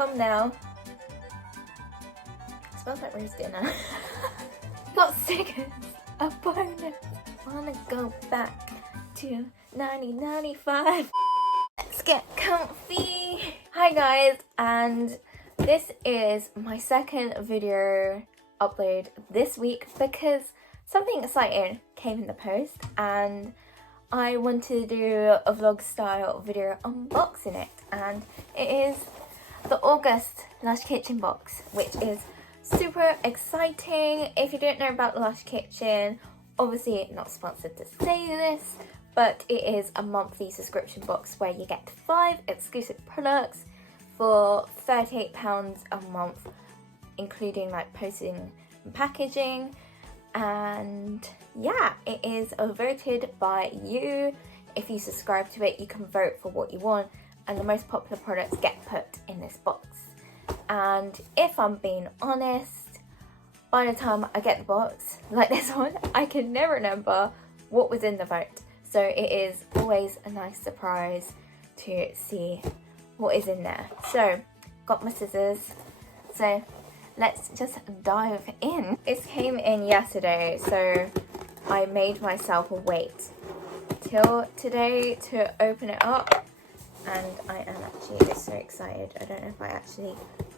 thumbnail. It smells like roast dinner. Got stickers, a bonus. Wanna go back to 1995. Let's get comfy. Hi guys, and this is my second video upload this week because something exciting came in the post and I wanted to do a vlog style video unboxing it, and it is the August Lush Kitchen box, which is super exciting. If you don't know about Lush Kitchen, obviously not sponsored to say this, but it is a monthly subscription box where you get 5 exclusive products for £38 a month, including like posting and packaging. And yeah, it is voted by you. If you subscribe to it, you can vote for what you want, and the most popular products get put in this box. And if I'm being honest, by the time I get the box like this one, I can never remember what was in the vote. So it is always a nice surprise to see what is in there. So got my scissors, so let's just dive in. It came in yesterday, so I made myself wait till today to open it up, and I am actually so excited. I don't know if I actually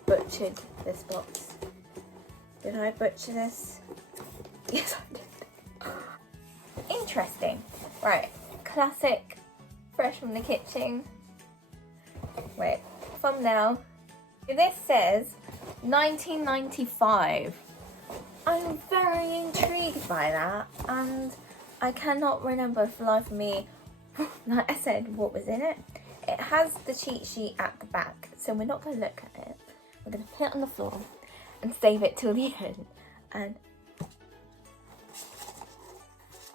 butchered this box. Did I butcher this? Yes, I did. Interesting. Right, classic, fresh from the kitchen. Wait, thumbnail. This says 1995. I'm very intrigued by that, and I cannot remember for the life of me, like I said, what was in it. It has the cheat sheet at the back, so we're not going to look at it. We're going to put it on the floor and save it till the end. And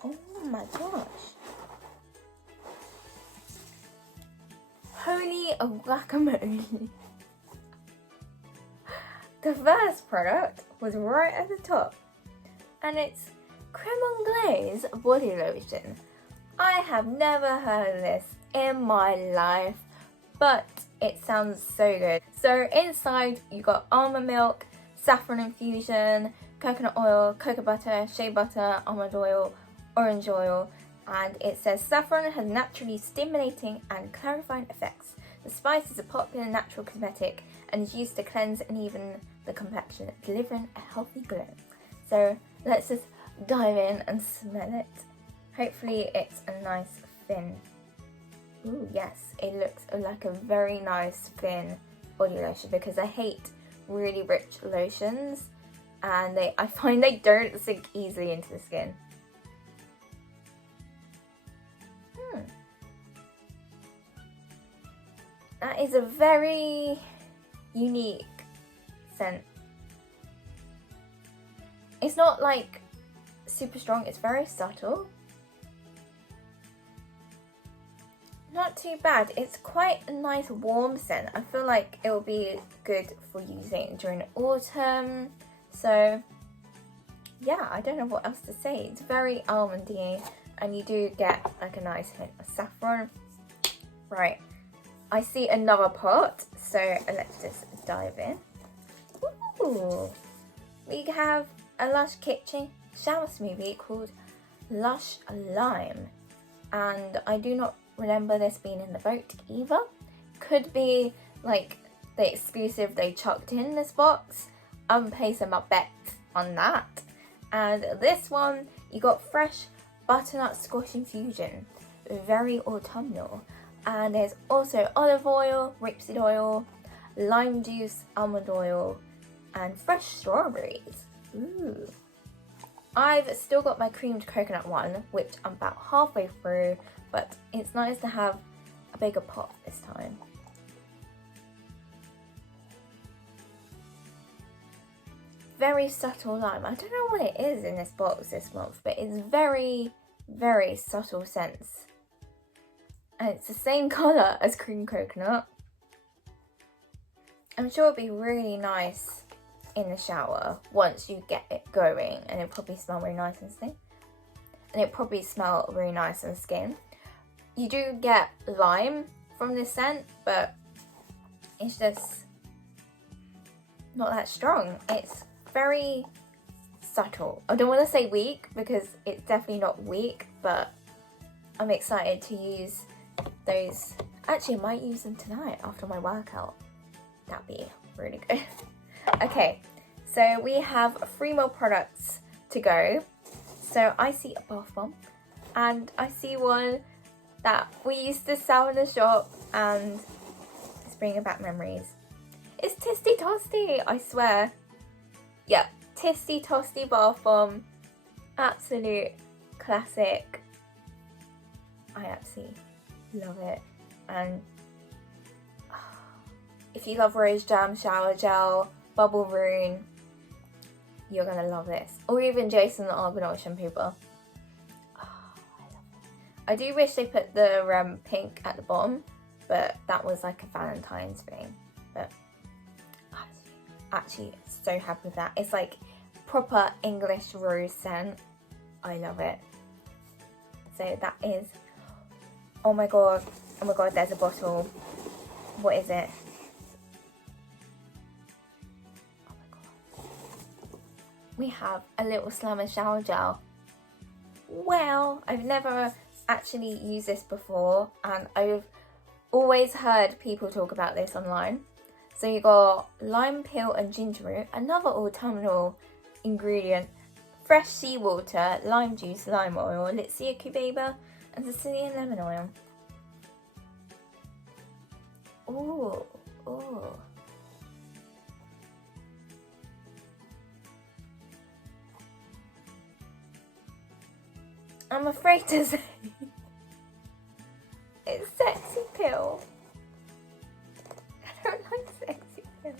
oh my gosh, holy guacamole. The first product was right at the top, and it's creme anglaise body lotion. I have never heard of this in my life, but it sounds so good. So inside you got almond milk, saffron infusion, coconut oil, cocoa butter, shea butter, almond oil, orange oil, and it says saffron has naturally stimulating and clarifying effects. The spice is a popular natural cosmetic and is used to cleanse and even the complexion, delivering a healthy glow. So let's just dive in and smell it. Hopefully it's a nice thin. Ooh, yes, it looks like a very nice thin body lotion, because I hate really rich lotions and I find they don't sink easily into the skin. That is a very unique scent. It's not like super strong, it's very subtle. Not too bad. It's quite a nice warm scent. I feel like it will be good for using during autumn. So yeah, I don't know what else to say. It's very almondy, and you do get like a nice hint of saffron. Right, I see another pot, so let's just dive in. Ooh, we have a Lush Kitchen shower smoothie called Lush Lime, and I do not remember this being in the vote either. Could be like the exclusive they chucked in this box. I'm placing my bets on that. And this one, you got fresh butternut squash infusion, very autumnal. And there's also olive oil, rapeseed oil, lime juice, almond oil, and fresh strawberries. Ooh. I've still got my creamed coconut one, which I'm about halfway through, but it's nice to have a bigger pot this time. Very subtle lime. I don't know what it is in this box this month, but it's very, very subtle scents. And it's the same colour as cream coconut. I'm sure it'll be really nice in the shower once you get it going, and it'll probably smell really nice on skin. And it'll probably smell really nice on skin. You do get lime from this scent, but it's just not that strong. It's very subtle. I don't want to say weak because it's definitely not weak, but I'm excited to use those. Actually, I might use them tonight after my workout. That'd be really good. Okay, so we have 3 more products to go. So I see a bath bomb, and I see one that we used to sell in the shop, and it's bringing back memories. It's Tisty Tosty, I swear. Yep, Tisty Tosty bath bomb. Absolute classic. I absolutely love it. And if you love rose jam, shower gel, bubble rune, you're gonna love this. Or even Jason the Argonaut shampoo bar. I do wish they put the pink at the bottom, but that was like a Valentine's thing. But actually so happy with that. It's like proper English rose scent. I love it. So that is, oh my god, there's a bottle. What is it? Oh my god. We have a little Slammer shower gel. Well, I've never actually used this before, and I've always heard people talk about this online. So you got lime peel and ginger root, another autumnal ingredient, fresh seawater, lime juice, lime oil, Litsea cubaeba, and Sicilian lemon oil. Ooh, ooh. I'm afraid to say it's sexy pill. I don't like sexy pill.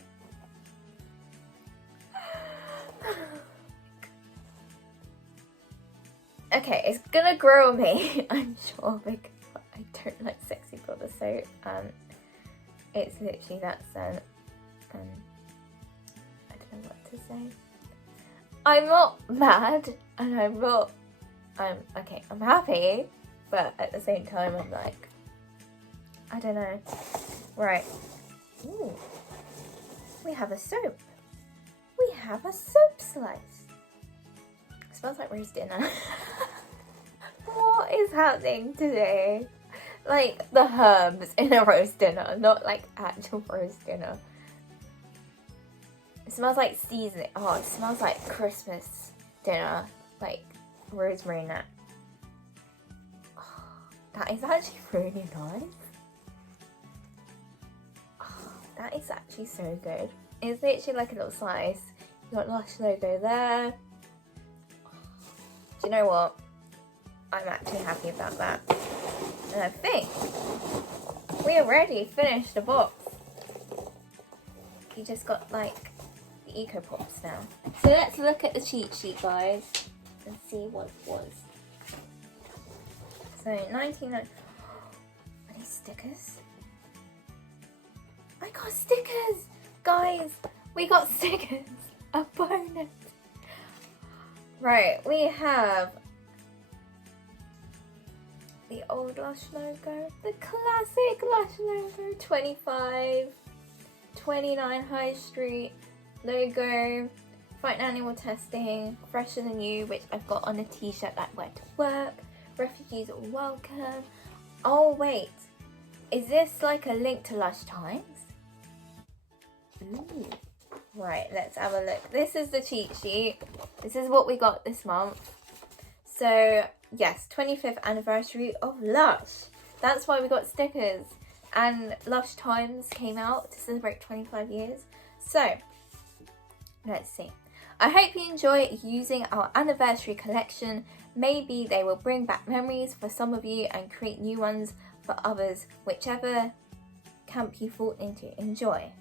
Okay, it's gonna grow on me, I'm sure, because I don't like sexy pill the soap, and it's literally that scent, and I don't know what to say. I'm not mad, and I'm happy, but at the same time I'm like, I don't know. Right. Ooh. We have a soap. We have a soap slice. It smells like roast dinner. What is happening today? Like the herbs in a roast dinner, not like actual roast dinner. It smells like seasoning. Oh, it smells like Christmas dinner. Like rosemary nut. Oh, that is actually really nice. Oh, that is actually so good. It's literally like a little slice. You got Lush logo there. Do you know what? I'm actually happy about that. And I think we already finished the box. You just got like the Eco Pops now. So let's look at the cheat sheet, guys, and see what it was. So 99. Are these stickers? I got stickers! Guys, we got stickers! A bonus! Right, we have the old Lush logo, the classic Lush logo, 25, 29 High Street logo, fight animal testing, fresher than you, which I've got on a t-shirt that I wear to work, refugees are welcome. Oh wait, is this like a link to Lush Times? Ooh. Right, let's have a look. This is the cheat sheet. This is what we got this month. So yes, 25th anniversary of Lush. That's why we got stickers. And Lush Times came out to celebrate 25 years. So let's see. I hope you enjoy using our anniversary collection. Maybe they will bring back memories for some of you and create new ones for others. Whichever camp you fall into. Enjoy.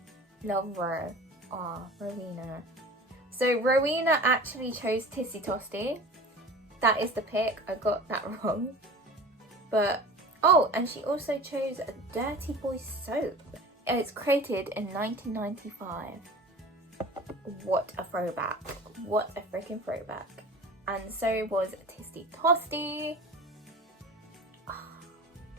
Love, Ro. Oh, Rowena. So Rowena actually chose Tisty Tosty. That is the pick. I got that wrong. But, oh, and she also chose a Dirty Boy soap. It's created in 1995. What a throwback. What a freaking throwback. And so was Tisty Tosty.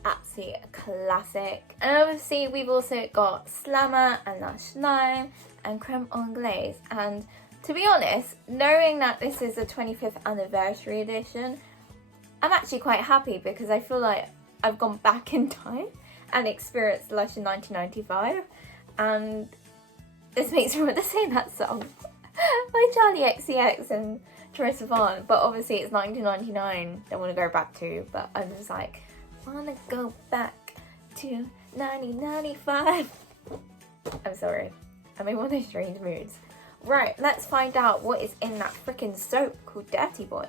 absolute classic. And obviously we've also got Slammer and Lush Lime and Creme Anglaise. And to be honest, knowing that this is the 25th anniversary edition, I'm actually quite happy because I feel like I've gone back in time and experienced Lush in 1995, and this makes me want to sing that song by Charlie XCX and Troye Sivan, but obviously it's 1999, don't want to go back to, but I'm just like, I want to go back to 1995. I'm sorry, I'm in one of those strange moods. Right, let's find out what is in that freaking soap called Dirty Boy.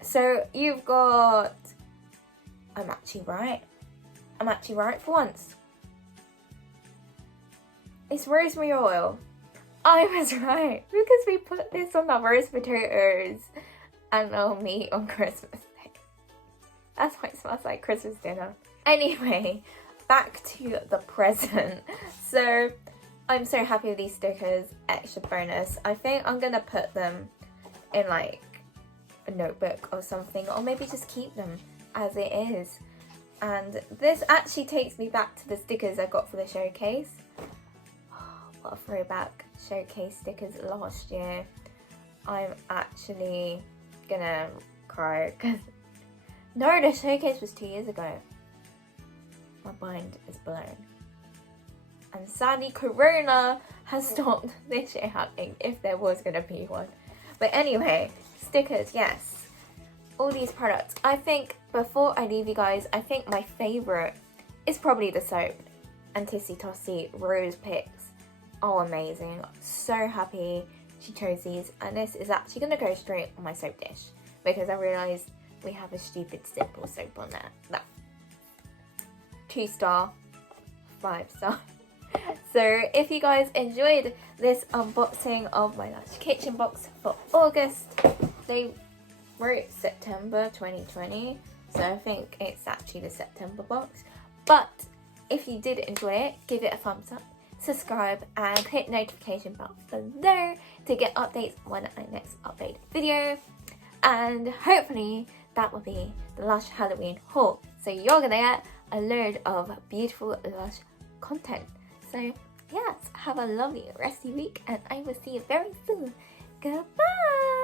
So you've got, I'm actually right for once. It's rosemary oil. I was right, because we put this on our roast potatoes and our meat on Christmas Day. That's why it smells like Christmas dinner. Anyway, back to the present. So I'm so happy with these stickers, extra bonus. I think I'm gonna put them in like a notebook or something, or maybe just keep them as it is. And this actually takes me back to the stickers I got for the showcase. What a throwback, showcase stickers last year. I'm actually gonna cry because no, the showcase was 2 years ago. My mind is blown. And sadly Corona has stopped this shit happening if there was gonna be one. But anyway, stickers, yes. All these products. I think before I leave you guys, I think my favourite is probably the soap. And Tissy Tossy Rose Picks. Oh, amazing. So happy she chose these. And this is actually going to go straight on my soap dish, because I realised we have a stupid simple soap on there. That 2-star, 5-star. So if you guys enjoyed this unboxing of my Lush Kitchen box for August, they wrote September 2020, so I think it's actually the September box. But if you did enjoy it, give it a thumbs up, subscribe, and hit notification bell below to get updates when I next upload video. And hopefully that will be the Lush Halloween haul, so you're gonna get a load of beautiful Lush content. So yes, have a lovely rest of your week, and I will see you very soon. Goodbye.